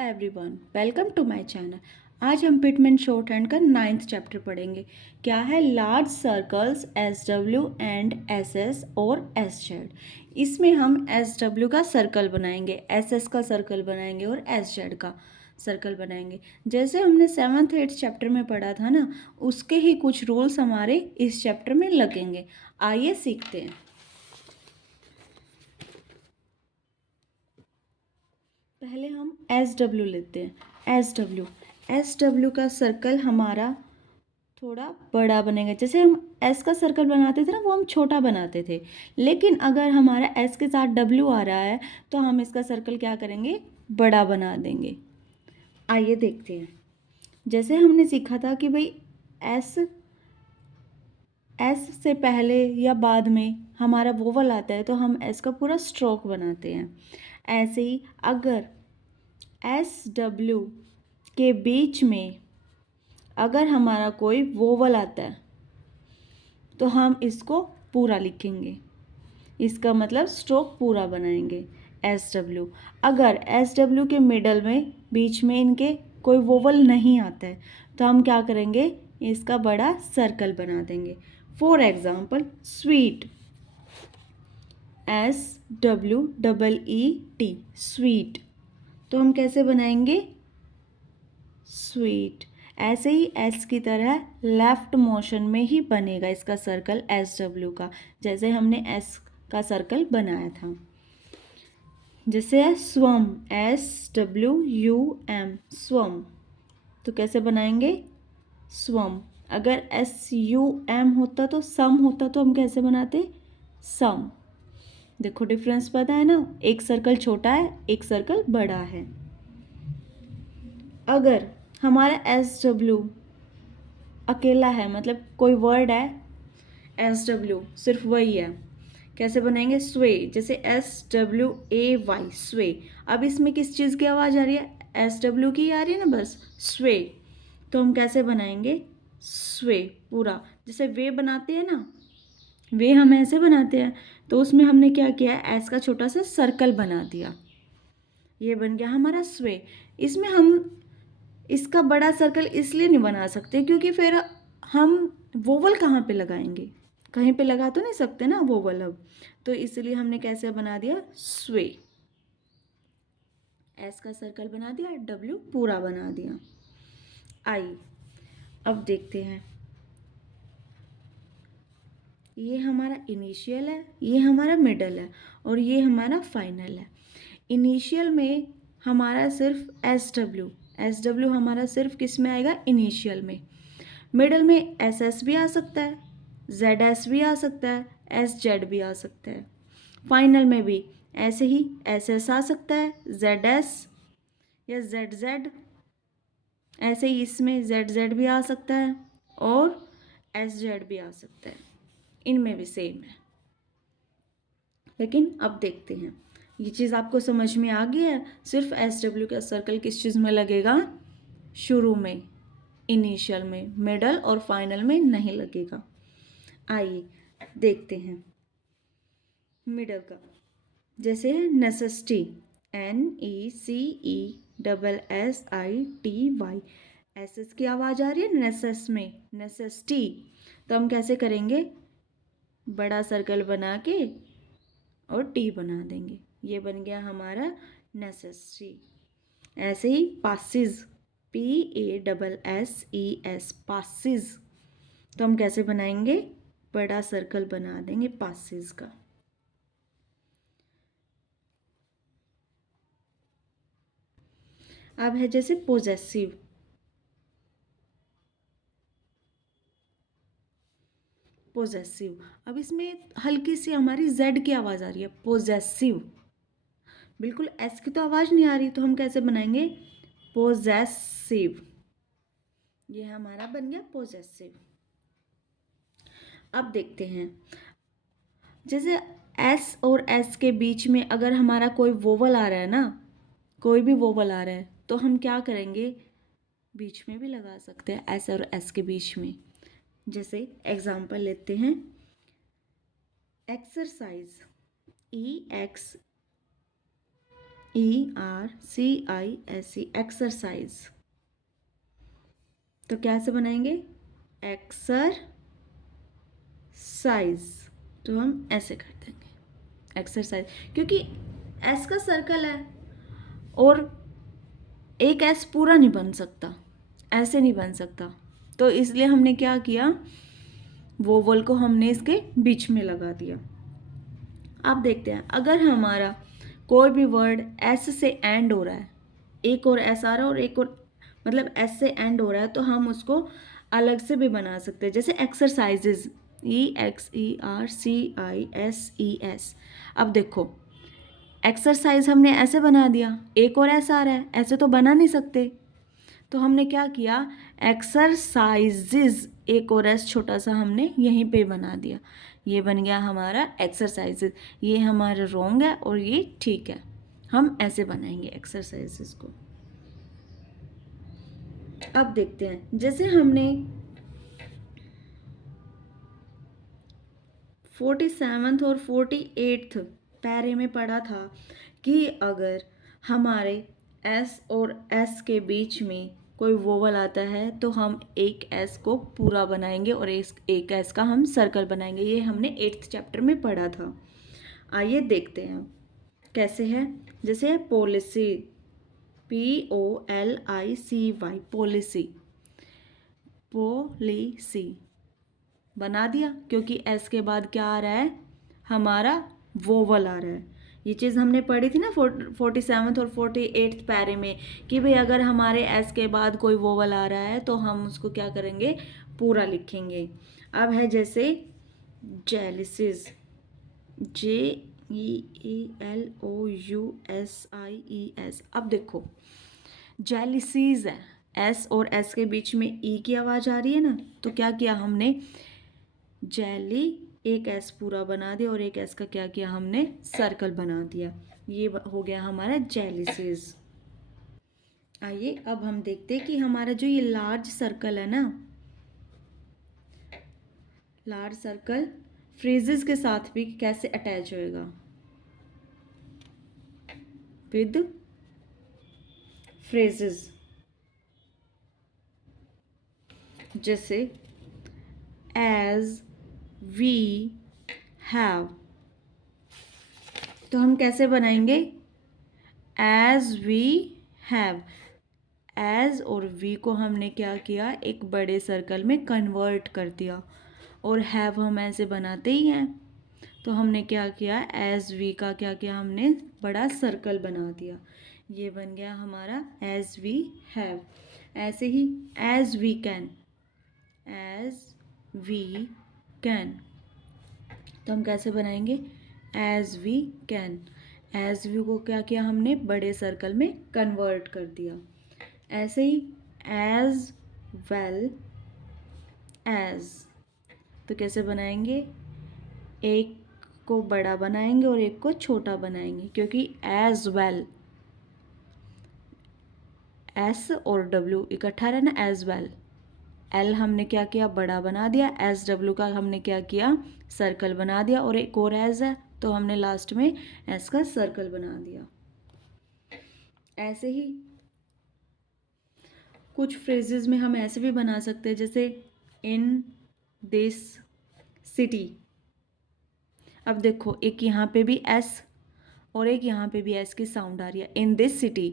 Everyone, welcome to my channel. आज हम Pitman short hand का 9th चैप्टर पढ़ेंगे। क्या है? Large circles S W and S S और एस जेड। इसमें हम एस डब्ल्यू का सर्कल बनाएंगे, एस एस का सर्कल बनाएंगे और एस जेड का सर्कल बनाएंगे। जैसे हमने 7th 8th चैप्टर में पढ़ा था ना, उसके ही कुछ रूल्स हमारे इस चैप्टर में लगेंगे। आइए सीखते हैं। पहले हम एस डब्ल्यू लेते हैं। एस डब्ल्यू का सर्कल हमारा थोड़ा बड़ा बनेगा। जैसे हम एस का सर्कल बनाते थे ना, वो हम छोटा बनाते थे, लेकिन अगर हमारा एस के साथ डब्ल्यू आ रहा है तो हम इसका सर्कल क्या करेंगे? बड़ा बना देंगे। आइए देखते हैं। जैसे हमने सीखा था कि भाई एस एस से पहले या बाद में हमारा वोवल आता है तो हम एस का पूरा स्ट्रोक बनाते हैं। ऐसे ही अगर एस डब्ल्यू के बीच में अगर हमारा कोई वोवल आता है तो हम इसको पूरा लिखेंगे, इसका मतलब स्ट्रोक पूरा बनाएंगे एस डब्ल्यू। अगर एस डब्ल्यू के मिडल में बीच में इनके कोई वोवल नहीं आता है तो हम क्या करेंगे? इसका बड़ा सर्कल बना देंगे। For example sweet, S W double E T, sweet. तो हम कैसे बनाएंगे? स्वीट। ऐसे ही एस की तरह लेफ्ट मोशन में ही बनेगा इसका सर्कल एस डब्ल्यू का, जैसे हमने एस का सर्कल बनाया था। जैसे है स्वम, एस डब्ल्यू यू एम, स्वम। तो कैसे बनाएंगे? स्वम। अगर एस यू एम होता तो सम होता तो हम कैसे बनाते? सम। देखो डिफरेंस पता है ना, एक सर्कल छोटा है, एक सर्कल बड़ा है। अगर हमारा एस डब्ल्यू अकेला है, मतलब कोई वर्ड है एस डब्ल्यू सिर्फ वही है, कैसे बनाएंगे? स्वे। जैसे एस डब्ल्यू ए वाई, स्वे। अब इसमें किस चीज़ की आवाज़ आ रही है? एस डब्ल्यू की आ रही है ना, बस स्वे। तो हम कैसे बनाएंगे? स्वे पूरा। जैसे वे बनाते हैं ना, वे हम ऐसे बनाते हैं, तो उसमें हमने क्या किया? एस का छोटा सा सर्कल बना दिया, ये बन गया हमारा स्वे। इसमें हम इसका बड़ा सर्कल इसलिए नहीं बना सकते क्योंकि फिर हम वोवल कहाँ पे लगाएंगे? कहीं पे लगा तो नहीं सकते ना वोवल अब, तो इसलिए हमने कैसे बना दिया? स्वे। एस का सर्कल बना दिया, डब्ल्यू पूरा बना दिया। आई अब देखते हैं। ये हमारा इनिशियल है, ये हमारा मिडल है और ये हमारा फाइनल है। इनिशियल में हमारा सिर्फ एस डब्ल्यू हमारा सिर्फ किस में आएगा? इनिशियल में। मिडल में एस एस भी आ सकता है, जेड एस भी आ सकता है, एस जेड भी आ सकता है। फाइनल में भी ऐसे ही एस एस आ सकता है, जेड एस या जेड जेड। ऐसे ही इसमें जेड जेड भी आ सकता है और एस जेड भी आ सकता है। इनमें भी सेम है। लेकिन अब देखते हैं, ये चीज़ आपको समझ में आ गई है? सिर्फ एस डब्ल्यू का सर्कल किस चीज़ में लगेगा? शुरू में, इनिशियल में। मिडल और फाइनल में नहीं लगेगा। आइए देखते हैं मिडल का। जैसे नेसेसिटी, NECESSITY, एस एस की आवाज़ आ रही है नेसेस में, नेसेसिटी। तो हम कैसे करेंगे? बड़ा सर्कल बना के और टी बना देंगे, ये बन गया हमारा नेसेसिटी। ऐसे ही पासिस, PASSES, पासिस। तो हम कैसे बनाएंगे? बड़ा सर्कल बना देंगे पासिस का। अब है जैसे पोजेसिव, अब इसमें हल्की सी हमारी जेड की आवाज़ आ रही है, पोजेसिव। बिल्कुल एस की तो आवाज़ नहीं आ रही, तो हम कैसे बनाएंगे? पोजेसिव। ये हमारा बन गया पोजेसिव। अब देखते हैं, जैसे एस और एस के बीच में अगर हमारा कोई वोवल आ रहा है ना, कोई भी वोवल आ रहा है, तो हम क्या करेंगे? बीच में भी लगा सकते हैं, एस और एस के बीच में। जैसे एग्जाम्पल लेते हैं, एक्सरसाइज, EX ERCISE, एक्सरसाइज। तो कैसे बनाएंगे? एक्सरसाइज, तो हम ऐसे कर देंगे एक्सरसाइज, क्योंकि एस का सर्कल है और एक एस पूरा नहीं बन सकता, ऐसे नहीं बन सकता। तो इसलिए हमने क्या किया, वोवल को हमने इसके बीच में लगा दिया। अब देखते हैं, अगर हमारा कोई भी वर्ड एस से एंड हो रहा है, एक और एस आ रहा है और एक और मतलब एस से एंड हो रहा है, तो हम उसको अलग से भी बना सकते हैं, जैसे एक्सरसाइजेज, EXERCISES। अब देखो, एक्सरसाइज हमने ऐसे बना दिया, एक और एस आ रहा है, ऐसे तो बना नहीं सकते। तो हमने क्या किया, एक्सरसाइजेज, एक और एस छोटा सा हमने यहीं पे बना दिया, ये बन गया हमारा एक्सरसाइजेज। ये हमारा रॉन्ग है और ये ठीक है, हम ऐसे बनाएंगे एक्सरसाइजेज को। अब देखते हैं, जैसे हमने 47th और 48th पैरे में पढ़ा था कि अगर हमारे एस और एस के बीच में कोई वोवल आता है तो हम एक एस को पूरा बनाएंगे और एक एस का हम सर्कल बनाएंगे। ये हमने 8th चैप्टर में पढ़ा था। आइए देखते हैं कैसे है। जैसे है पॉलिसी, POLICY, पॉलिसी, पॉलिसी बना दिया, क्योंकि एस के बाद क्या आ रहा है, हमारा वोवल आ रहा है। ये चीज़ हमने पढ़ी थी ना 47th और 48th पैरे में, कि भाई अगर हमारे एस के बाद कोई वोवल आ रहा है तो हम उसको क्या करेंगे, पूरा लिखेंगे। अब है जैसे जेलिसिस, JEALOUSIES। अब देखो, जेलिसीज है, एस और एस के बीच में ई की आवाज़ आ रही है ना, तो क्या किया हमने, जेली, एक एस पूरा बना दिया और एक एस का क्या किया हमने, सर्कल बना दिया। ये हो गया हमारा जेलिसिस। आइए अब हम देखते हैं कि हमारा जो ये लार्ज सर्कल है ना, लार्ज सर्कल फ्रेजेस के साथ भी कैसे अटैच होएगा, विद फ्रेजेस। जैसे एज वी हैव, तो हम कैसे बनाएंगे, एज वी हैव, एज और वी को हमने क्या किया, एक बड़े सर्कल में कन्वर्ट कर दिया, और हैव हम ऐसे बनाते ही हैं, तो हमने क्या किया, एज वी का क्या किया, हमने बड़ा सर्कल बना दिया। ये बन गया हमारा एज वी हैव। ऐसे ही as we can, as we can, तो हम कैसे बनाएंगे, as we can, as we को क्या किया हमने, बड़े सर्कल में कन्वर्ट कर दिया। ऐसे ही एज वेल एज, तो कैसे बनाएंगे, एक को बड़ा बनाएंगे और एक को छोटा बनाएंगे, क्योंकि एज वेल, एस और डब्ल्यू इकट्ठा रहना, एज वेल, एल हमने क्या किया, बड़ा बना दिया, एस डब्ल्यू का हमने क्या किया, सर्कल बना दिया, और एक और एज है तो हमने लास्ट में एस का सर्कल बना दिया। ऐसे ही कुछ फ्रेजेस में हम ऐसे भी बना सकते हैं, जैसे इन दिस सिटी। अब देखो, एक यहाँ पे भी एस और एक यहाँ पे भी एस की साउंड आ रही है, इन दिस सिटी,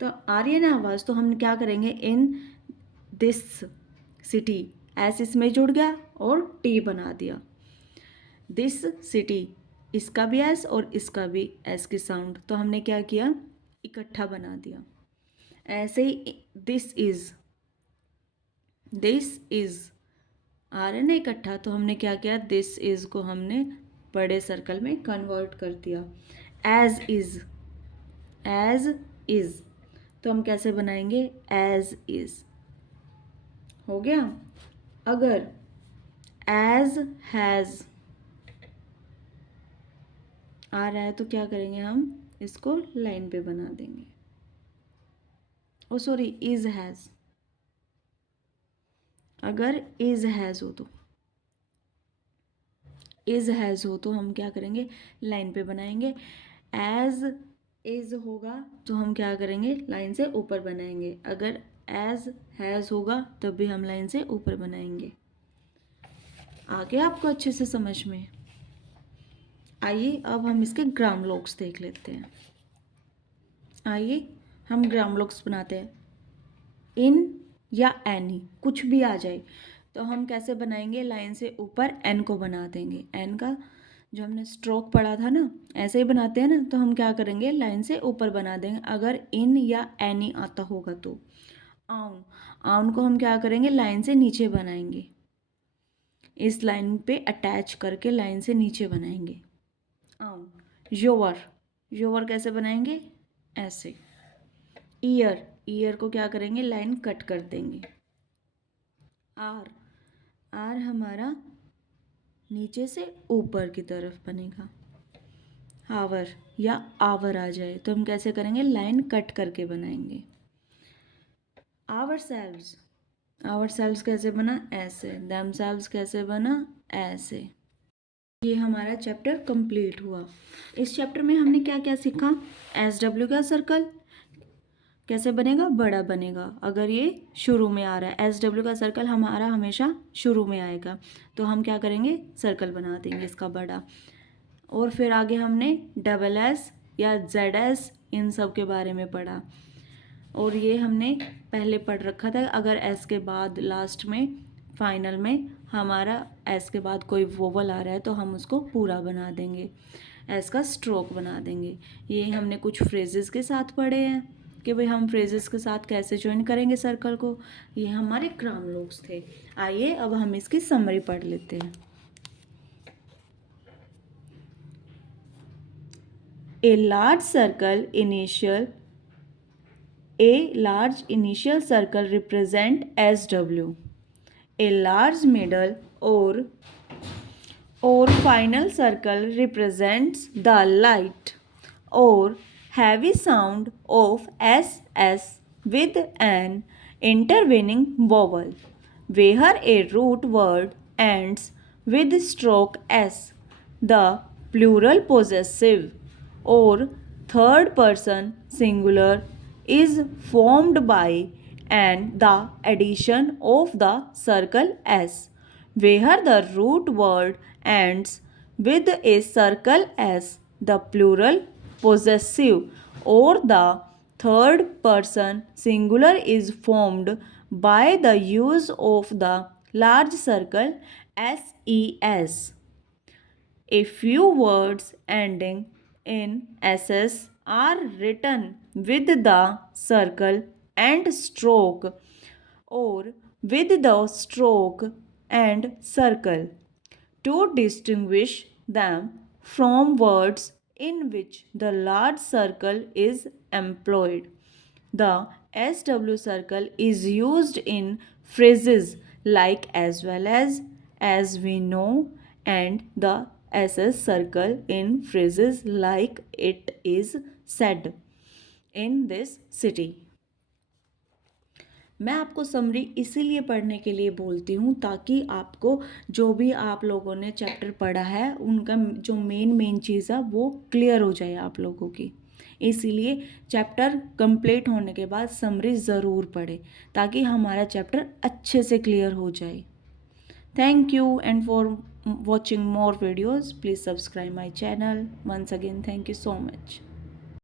तो आ रही है ना आवाज़, तो हम क्या करेंगे, इन दिस सिटी, एस इसमें जुड़ गया और टी बना दिया, दिस सिटी, इसका भी एस और इसका भी एस की साउंड, तो हमने क्या किया, इकट्ठा बना दिया। ऐसे ही दिस इज, दिस इज आ रहे ना इकट्ठा, तो हमने क्या किया, दिस इज को हमने बड़े सर्कल में कन्वर्ट कर दिया। एज इज, एज इज, तो हम कैसे बनाएंगे, एज इज, हो गया। अगर एज हैज आ रहा है तो क्या करेंगे, हम इसको लाइन पे बना देंगे। ओ सॉरी, इज हैज, अगर इज हैज हो तो, इज हैज हो तो हम क्या करेंगे, लाइन पे बनाएंगे। एज इज होगा तो हम क्या करेंगे, लाइन से ऊपर बनाएंगे। अगर एज हैज़ होगा तब भी हम लाइन से ऊपर बनाएंगे। आ गया आपको अच्छे से समझ में? आइए अब हम इसके ग्राम लोक्स देख लेते हैं। आइए हम ग्राम लोक्स बनाते हैं। इन या एनी कुछ भी आ जाए तो हम कैसे बनाएंगे, लाइन से ऊपर एन को बना देंगे। एन का जो हमने स्ट्रोक पढ़ा था ना, ऐसे ही बनाते हैं ना, तो हम क्या करेंगे, लाइन से ऊपर बना देंगे अगर इन या एनी आता होगा तो। आउन, आउन को हम क्या करेंगे, लाइन से नीचे बनाएंगे। इस लाइन पे अटैच करके लाइन से नीचे बनाएंगे। आउन। योवर, योवर कैसे बनाएंगे, ऐसे। ईयर, ईयर को क्या करेंगे, लाइन कट कर देंगे। आर, आर हमारा नीचे से ऊपर की तरफ बनेगा। आवर या आवर आ जाए तो हम कैसे करेंगे, लाइन कट करके बनाएंगे। आवर सेल्व्स, आवर सेल्व्स कैसे बना, ऐसे। देम सेल्व्स कैसे बना, ऐसे। ये हमारा चैप्टर कंप्लीट हुआ। इस चैप्टर में हमने क्या क्या सीखा, एस डब्ल्यू का सर्कल कैसे बनेगा, बड़ा बनेगा अगर ये शुरू में आ रहा है। एस डब्ल्यू का सर्कल हमारा हमेशा शुरू में आएगा तो हम क्या करेंगे, सर्कल बना देंगे इसका बड़ा। और फिर आगे हमने डबल एस या जेड एस इन सब के बारे में पढ़ा। और ये हमने पहले पढ़ रखा था, अगर एस के बाद लास्ट में फाइनल में हमारा एस के बाद कोई वोवल आ रहा है तो हम उसको पूरा बना देंगे, एस का स्ट्रोक बना देंगे। ये हमने कुछ फ्रेजेस के साथ पढ़े हैं कि भाई हम फ्रेजेस के साथ कैसे ज्वाइन करेंगे सर्कल को। ये हमारे ग्राम लोक्स थे। आइए अब हम इसकी समरी पढ़ लेते हैं। A large circle circle represent SW. A large middle or final circle represents the light or heavy sound of SS with an intervening vowel. Where a root word ends with stroke S, the plural possessive or third person singular is formed by and the addition of the circle S. Where the root word ends with a circle S, the plural possessive or the third person singular is formed by the use of the large circle SES. A few words ending in SS are written with the circle and stroke or with the stroke and circle to distinguish them from words in which the large circle is employed. The SW circle is used in phrases like as we know, and the SS circle in phrases like it is said in this city. मैं आपको summary इसीलिए पढ़ने के लिए बोलती हूँ ताकि आपको जो भी आप लोगों ने चैप्टर पढ़ा है उनका जो मेन चीज़ है वो क्लियर हो जाए आप लोगों की। इसीलिए चैप्टर कंप्लीट होने के बाद समरी ज़रूर पढ़े ताकि हमारा चैप्टर अच्छे से क्लियर हो जाए। Thank you and for watching more videos, please subscribe my channel. Once again, thank you so much.